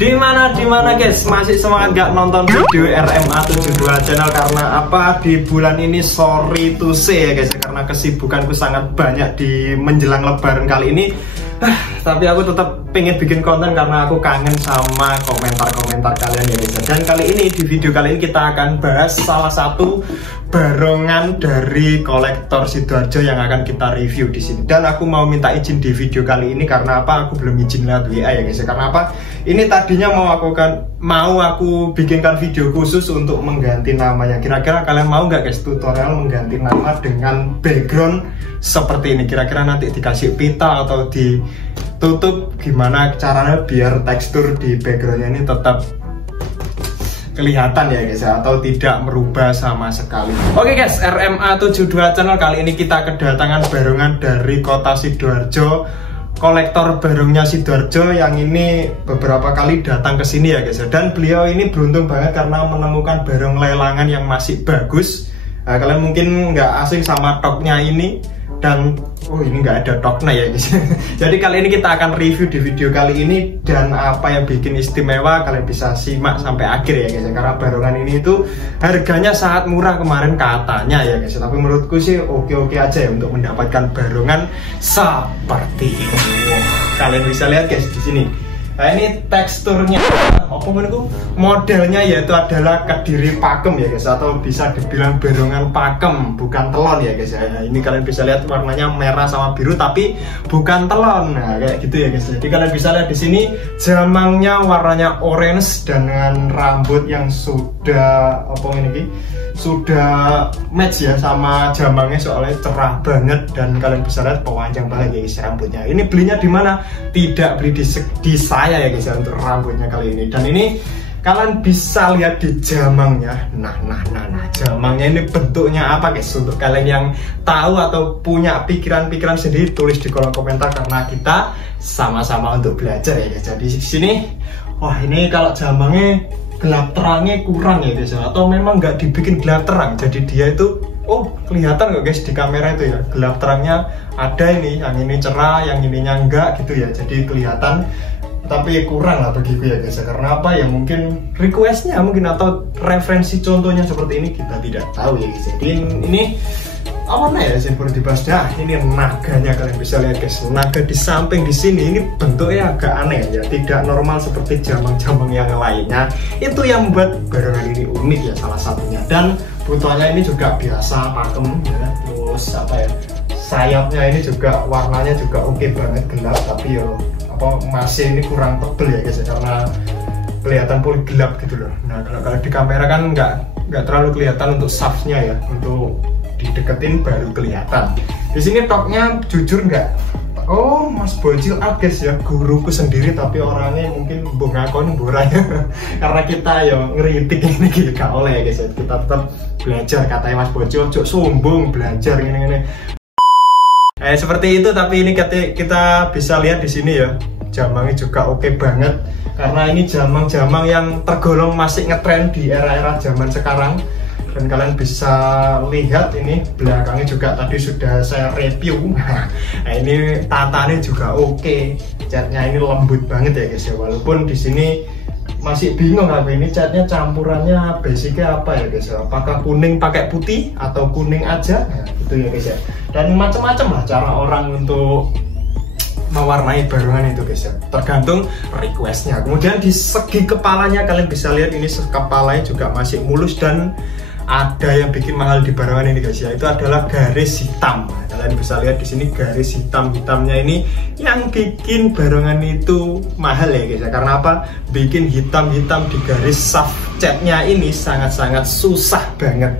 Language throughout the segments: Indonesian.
Dimana guys, masih semangat gak nonton video RMA 72 channel? Karena apa? Di bulan ini sorry to say ya guys, karena kesibukanku sangat banyak di menjelang lebaran kali ini. Tapi aku tetap pengen bikin konten karena aku kangen sama komentar-komentar kalian ya guys. Dan kali ini, di video kali ini kita akan bahas salah satu barongan dari kolektor Sidoarjo yang akan kita review di sini. Dan aku mau minta izin di video kali ini karena apa? Aku belum izin lewat WA ya guys. Karena apa? Ini tadinya mau aku bikinkan video khusus untuk mengganti namanya. Kira-kira kalian mau nggak guys tutorial mengganti nama dengan background seperti ini? Kira-kira nanti dikasih pita atau ditutup, gimana caranya biar tekstur di backgroundnya ini tetap kelihatan ya guys ya, atau tidak merubah sama sekali. Oke guys, RMA 72 channel kali ini kita kedatangan barongan dari kota Sidoarjo, kolektor barongnya Sidoarjo yang ini beberapa kali datang ke sini ya guys ya. Dan beliau ini beruntung banget karena menemukan barong lelangan yang masih bagus. Kalian mungkin nggak asing sama toknya ini. Dan ini nggak ada toknya ya guys. Jadi kali ini kita akan review di video kali ini, dan apa yang bikin istimewa kalian bisa simak sampai akhir ya guys. Karena barongan ini itu harganya sangat murah kemarin katanya ya guys. Tapi menurutku sih oke-oke aja ya untuk mendapatkan barongan seperti ini. Kalian bisa lihat guys di sini. Nah ini teksturnya, modelnya yaitu adalah Kediri Pakem ya guys, atau bisa dibilang barongan pakem, bukan telon ya guys ya. Ini kalian bisa lihat warnanya merah sama biru tapi bukan telon. Nah kayak gitu ya guys. Jadi kalian bisa lihat di sini jamangnya warnanya orange dengan rambut yang sudah sudah match ya sama jamangnya, soalnya cerah banget. Dan kalian bisa lihat pewanjang banget ya guys rambutnya. Ini belinya di mana? Tidak beli di saya ya guys ya untuk rambutnya kali ini. Dan ini kalian bisa lihat di jamangnya. Nah jamangnya ini bentuknya apa guys? Untuk kalian yang tahu atau punya pikiran-pikiran sendiri, tulis di kolom komentar karena kita sama-sama untuk belajar ya guys. Jadi di sini, wah ini kalau jamangnya gelap terangnya kurang ya guys, atau memang nggak dibikin gelap terang, jadi dia itu kelihatan kok guys di kamera itu ya, gelap terangnya ada, ini yang ini cerah, yang ininya enggak gitu ya, jadi kelihatan. Tapi kurang lah bagiku ya guys, karena apa ya, mungkin requestnya mungkin atau referensi contohnya seperti ini kita tidak tahu ya guys. Jadi ini apa ya sih perlu dibahas. Nah ini naganya, kalian bisa lihat guys, naga di samping di sini ini bentuknya agak aneh ya, tidak normal seperti jamang-jamang yang lainnya. Itu yang membuat barongan ini unik ya salah satunya. Dan buntutnya ini juga biasa pakem ya, terus apa ya, sayapnya ini juga warnanya juga oke banget, gelap, tapi yo masih ini kurang tebel ya guys ya, karena kelihatan pun gelap gitu loh. Nah kalau di kamera kan nggak terlalu kelihatan untuk shaftnya ya, untuk dideketin baru kelihatan. Di sini toknya jujur nggak, Mas Bocil guys ya, guruku sendiri tapi orangnya mungkin ngakon boranya karena kita ya ngeritik ini gitu gak oleh ya guys ya. Kita tetap belajar, katanya Mas Bocil cok sombong belajar ini. Seperti itu. Tapi ini kita bisa lihat di sini ya, jamangnya juga oke banget karena ini jamang-jamang yang tergolong masih ngetren di era-era zaman sekarang. Dan kalian bisa lihat ini belakangnya juga tadi sudah saya review. Nah ini tatanya juga oke, catnya ini lembut banget ya guys ya. Walaupun di sini masih bingung apa ini catnya campurannya basicnya apa ya guys ya, apakah kuning pakai putih atau kuning aja, nah gitu ya guys ya. Dan macam-macam lah cara orang untuk mewarnai barongan itu guys ya, tergantung requestnya. Kemudian di segi kepalanya kalian bisa lihat ini kepalanya juga masih mulus, dan ada yang bikin mahal di barongan ini guys ya, itu adalah garis hitam. Nah, kalian bisa lihat di sini garis hitamnya ini yang bikin barongan itu mahal ya guys ya. Karena apa? Bikin hitam di garis shaft catnya ini sangat-sangat susah banget.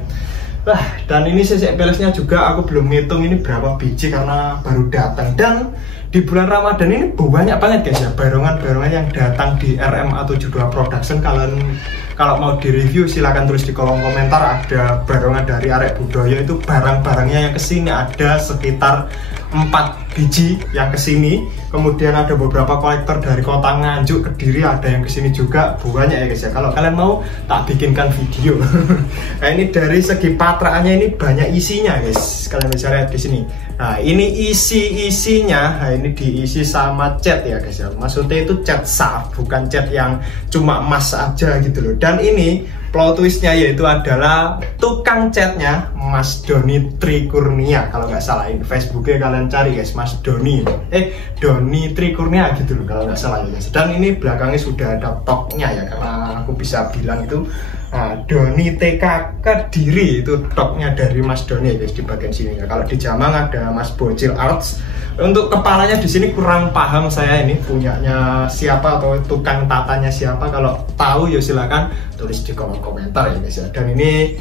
Dan ini CC balesnya juga aku belum ngitung ini berapa biji karena baru datang. Dan di bulan Ramadan ini banyak banget guys ya barongan-barongan yang datang di RMA 72 Production. Kalian kalau mau direview silahkan tulis di kolom komentar. Ada barongan dari Arek Budaya, itu barang-barangnya yang kesini ada sekitar 4 biji yang kesini. Kemudian ada beberapa kolektor dari kota Nganjuk, Kediri, ada yang kesini juga, banyak ya guys ya. Kalau kalian mau tak bikinkan video. Nah ini dari segi patraannya ini banyak isinya guys. Kalian bisa lihat di sini Nah ini isinya, nah ini diisi sama cat ya guys ya. Maksudnya itu cat saf, bukan cat yang cuma emas aja gitu loh. Dan ini plot twistnya yaitu adalah tukang catnya Mas Doni Trikurnia. Kalau nggak salah ini Facebooknya kalian cari guys, Mas Doni. Doni Trikurnia gitu loh kalau nggak salah ya guys. Dan ini belakangnya sudah ada toknya ya, karena aku bisa bilang itu Doni TK Kediri, itu toknya dari Mas Doni guys di bagian sini ya. Kalau di Jamang ada Mas Bocil Arts. Untuk kepalanya di sini kurang paham saya, ini punyanya siapa atau tukang tatanya siapa. Kalau tahu ya silakan tulis di kolom komentar ya guys ya. Dan ini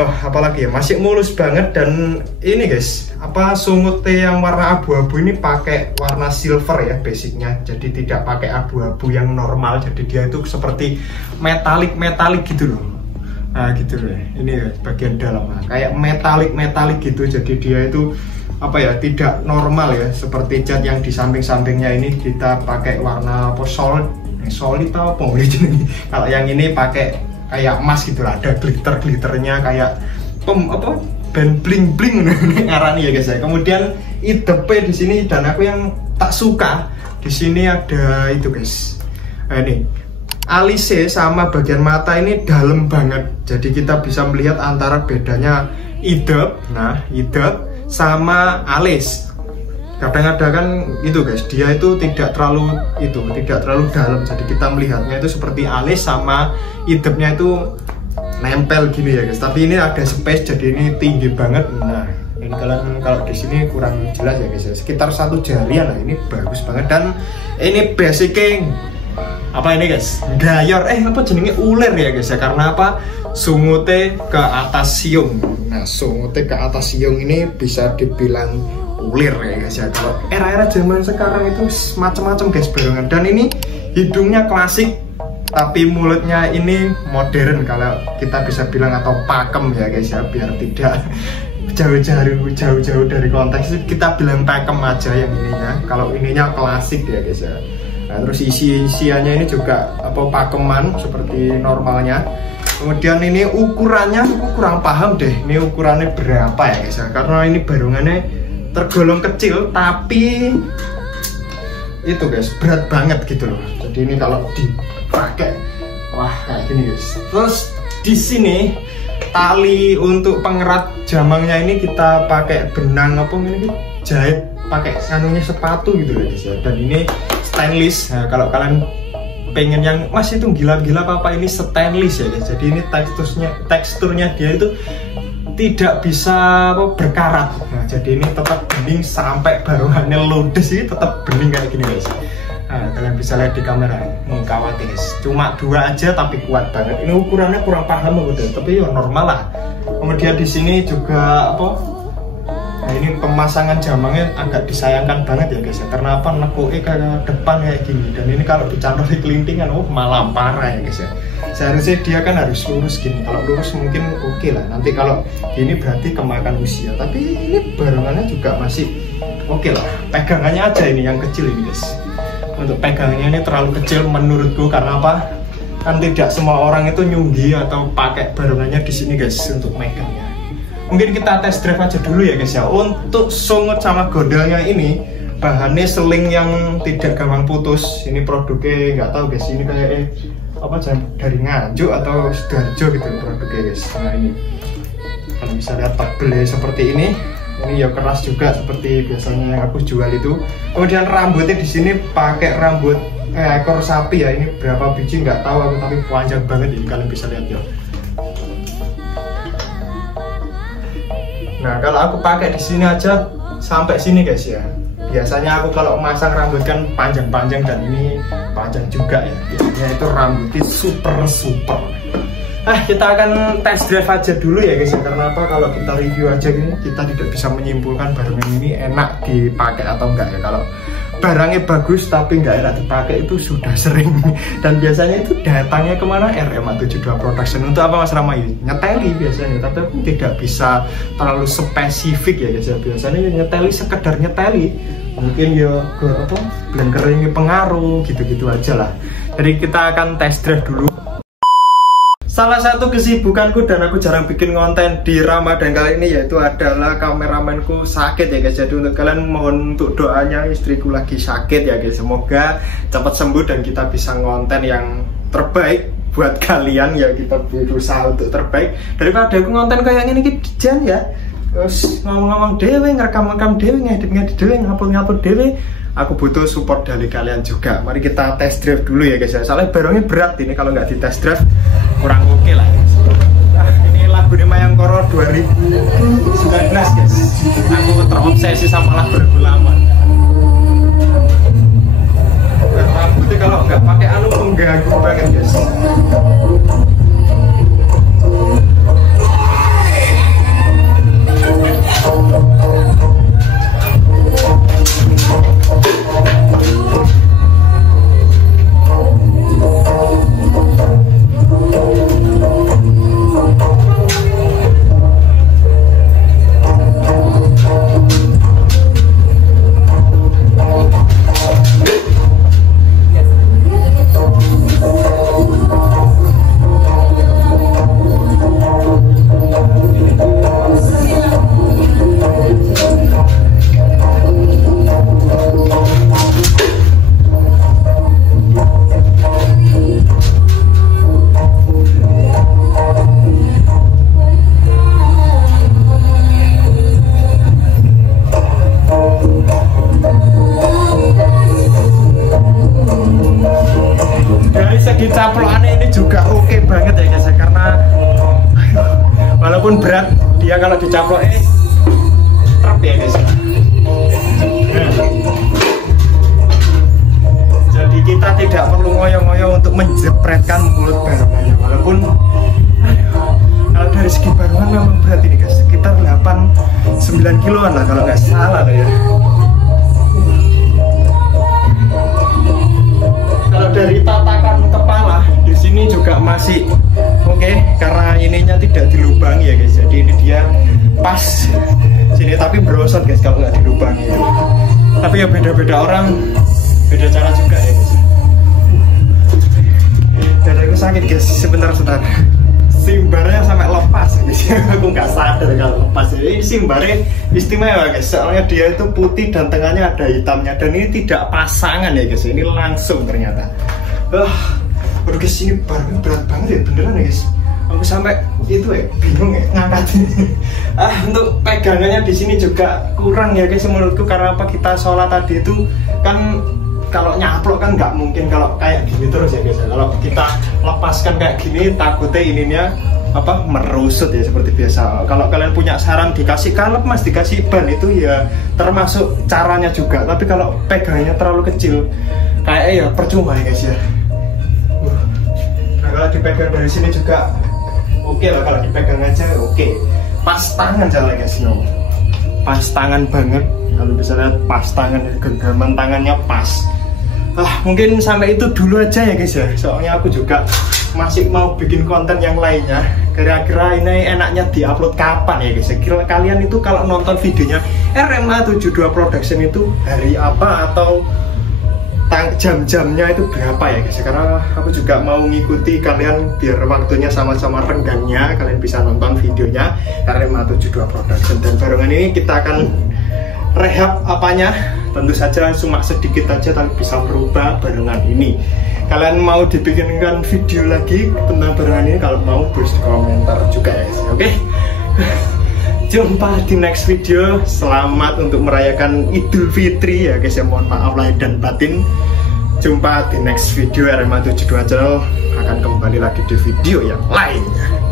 apalagi ya, masih mulus banget. Dan ini guys, sumutnya yang warna abu-abu ini pakai warna silver ya basicnya, jadi tidak pakai abu-abu yang normal, jadi dia itu seperti metalik gitu loh. Nah gitu loh, ini ya, bagian dalam kayak metalik gitu, jadi dia itu tidak normal ya, seperti cat yang di samping-sampingnya ini kita pakai warna solid atau apa ini. Kalau yang ini pakai kayak emas gitu lah, ada glitternya kayak band bling ngarani ya guys ya. Kemudian IDP di sini, dan aku yang tak suka di sini ada itu guys. Nah, ini alisnya sama bagian mata ini dalam banget, jadi kita bisa melihat antara bedanya idep sama alis. Kadang-kadang kan itu guys, dia itu tidak terlalu dalam, jadi kita melihatnya itu seperti alis sama idepnya itu nempel gini ya guys. Tapi ini ada space, jadi ini tinggi banget. Nah ini kalian kalau di sini kurang jelas ya guys ya, sekitar 1 jarian lah. Ini bagus banget. Dan ini basicnya ini guys, gayor jenenge uler ya guys ya. Karena sungute ke atas siung. Nah sungute ke atas siung ini bisa dibilang ulir ya guys ya. Kalau era-era zaman sekarang itu macam-macam guys barengan. Dan ini hidungnya klasik, tapi mulutnya ini modern kalau kita bisa bilang, atau pakem ya guys ya, biar tidak jauh-jauh dari konteks, kita bilang pakem aja yang ininya. Kalau ininya klasik ya guys ya. Nah, terus isiannya ini juga pakeman seperti normalnya. Kemudian ini ukurannya aku kurang paham deh, ini ukurannya berapa ya guys ya, karena ini barongannya tergolong kecil, tapi itu guys berat banget gitu loh. Jadi ini kalau dipakai kayak gini guys. Terus di sini tali untuk pengerat jamangnya ini kita pakai benang ini jahit pakai sepatu gitu loh guys ya. Dan ini stainless. Nah, kalau kalian pengen yang mas itu gila-gila ini stainless ya guys. Jadi ini teksturnya dia itu tidak bisa berkarat. Nah, jadi ini tetap bening sampai barongannya ludes, ini tetap bening kayak gini guys. Nah, kalian bisa lihat di kamera, kawat guys. Cuma 2 aja tapi kuat banget. Ini ukurannya kurang paham udah, tapi ya normal lah. Kemudian di sini juga nah ini pemasangan jamangnya agak disayangkan banget ya guys ya. Karena nekuknya ke depan kayak gini. Dan ini kalau dicantol di kelintingan, malah parah ya guys ya. Seharusnya dia kan harus lurus gini. Kalau lurus mungkin oke lah. Nanti kalau gini berarti kemakan usia. Tapi ini barongannya juga masih oke lah. Pegangannya aja ini yang kecil ini guys. Untuk pegangannya ini terlalu kecil menurutku, karena kan tidak semua orang itu nyunggi atau pakai barongannya di sini guys untuk megangnya. Mungkin kita test drive aja dulu ya guys ya. Untuk sungut sama gondelnya ini bahannya seling yang tidak gampang putus. Ini produknya nggak tahu guys, ini kayak dari Nganjuk atau Sidoarjo gitu produknya guys. Nah ini kalian bisa lihat tebelnya seperti ini. Ini ya keras juga seperti biasanya yang aku jual itu. Kemudian rambutnya di sini pakai rambut ekor sapi ya. Ini berapa biji nggak tahu aku, tapi panjang banget ini, kalian bisa lihat ya. Nah kalau aku pakai di sini aja sampai sini guys ya. Biasanya aku kalau masang rambut kan panjang-panjang, dan ini panjang juga ya. Biasanya itu rambutnya super. Kita akan test drive aja dulu ya guys ya. Karena kalau kita review aja gini, kita tidak bisa menyimpulkan barongan ini enak dipakai atau enggak ya. Kalau barangnya bagus tapi nggak enak dipakai itu sudah sering. Dan biasanya itu datangnya kemana? RMA72 Production. Untuk apa Mas Ramai? Nyeteli biasanya, tapi aku tidak bisa terlalu spesifik ya guys ya. Biasanya nyeteli sekedar nyeteli, mungkin ya blankeringnya pengaruh gitu-gitu aja lah. Jadi kita akan test drive dulu. Salah satu kesibukanku dan aku jarang bikin konten di Ramadan kali ini yaitu adalah kameramenku sakit ya guys. Jadi untuk kalian mohon untuk doanya, istriku lagi sakit ya guys. Semoga cepat sembuh dan kita bisa ngonten yang terbaik buat kalian ya. Kita berusaha untuk terbaik daripada aku ngonten kayak gini Jan ya. Terus ngomong-ngomong dewe, ngerekam-rekam dewe, ngedit-ngedit dewe, ngupload dewe. Aku butuh support dari kalian juga. Mari kita test drive dulu ya guys ya. Soalnya barangnya berat ini, kalau nggak di test drive kurang oke lah guys. Nah, ini lagu Mayangkara 2019 guys. Aku terobsesi sama lagu lama. Rambutnya kalau nggak pakai anu mengganggu banget guys. Caplokannya ini juga oke banget ya guys, karena walaupun berat dia kalau dicaplok trap ya guys. Jadi kita tidak perlu ngoyo-ngoyo untuk menjepretkan mulut barangnya, walaupun kalau dari segi barangan memang berat ini guys, sekitar 8-9 kiloan lah kalau nggak salah ya. Kalau dari tatakan kepala di sini juga masih oke, karena ininya tidak dilubangi ya guys. Jadi ini dia pas sini tapi berosot guys kalau nggak dilubangi ya. Tapi ya beda-beda orang, beda cara juga ya guys. Dadaku sakit guys, sebentar. Simbarnya sampai lepas guys. Aku nggak sadar kalau lepas. Ini simbarnya istimewa guys, soalnya dia itu putih dan tengahnya ada hitamnya, dan ini tidak pasangan ya guys, ini langsung ternyata. Aduh guys, ini barangnya berat banget ya, beneran ya guys. Aku sampai itu ya bingung ya ngangkat. Untuk pegangannya di sini juga kurang ya guys menurutku, karena apa, kita sholat tadi itu kan kalau nyaplok kan nggak mungkin kalau kayak gini terus ya guys. Kalau kita lepaskan kayak gini takutnya ininya merusut ya seperti biasa. Kalau kalian punya saran dikasih kalep mas, dikasih ban, itu ya termasuk caranya juga. Tapi kalau pegangannya terlalu kecil kayak ya percuma ya guys ya. Nah, kalau dipegang dari sini juga oke lah, kalau dipegang aja oke. Pas tangan jalan guys, no. Pas tangan banget. Kalau bisa lihat pas tangan, genggaman tangannya pas. Mungkin sampai itu dulu aja ya guys ya. Soalnya aku juga masih mau bikin konten yang lainnya. Kira-kira ini enaknya diupload kapan ya guys. Kira kalian itu kalau nonton videonya RMA 72 Production itu hari apa atau jam-jamnya itu berapa ya guys. Karena aku juga mau ngikuti kalian biar waktunya sama-sama renggangnya. Kalian bisa nonton videonya RMA 72 Production. Dan barengan ini kita akan rehab apanya, tentu saja cuma sedikit aja tapi bisa berubah barengan ini. Kalian mau dibikinkan video lagi tentang barengan ini, kalau mau tulis di komentar juga ya guys. Oke, jumpa di next video. Selamat untuk merayakan Idul Fitri ya guys ya, mohon maaf lahir dan batin. Jumpa di next video. RMA 72 Channel akan kembali lagi di video yang lainnya.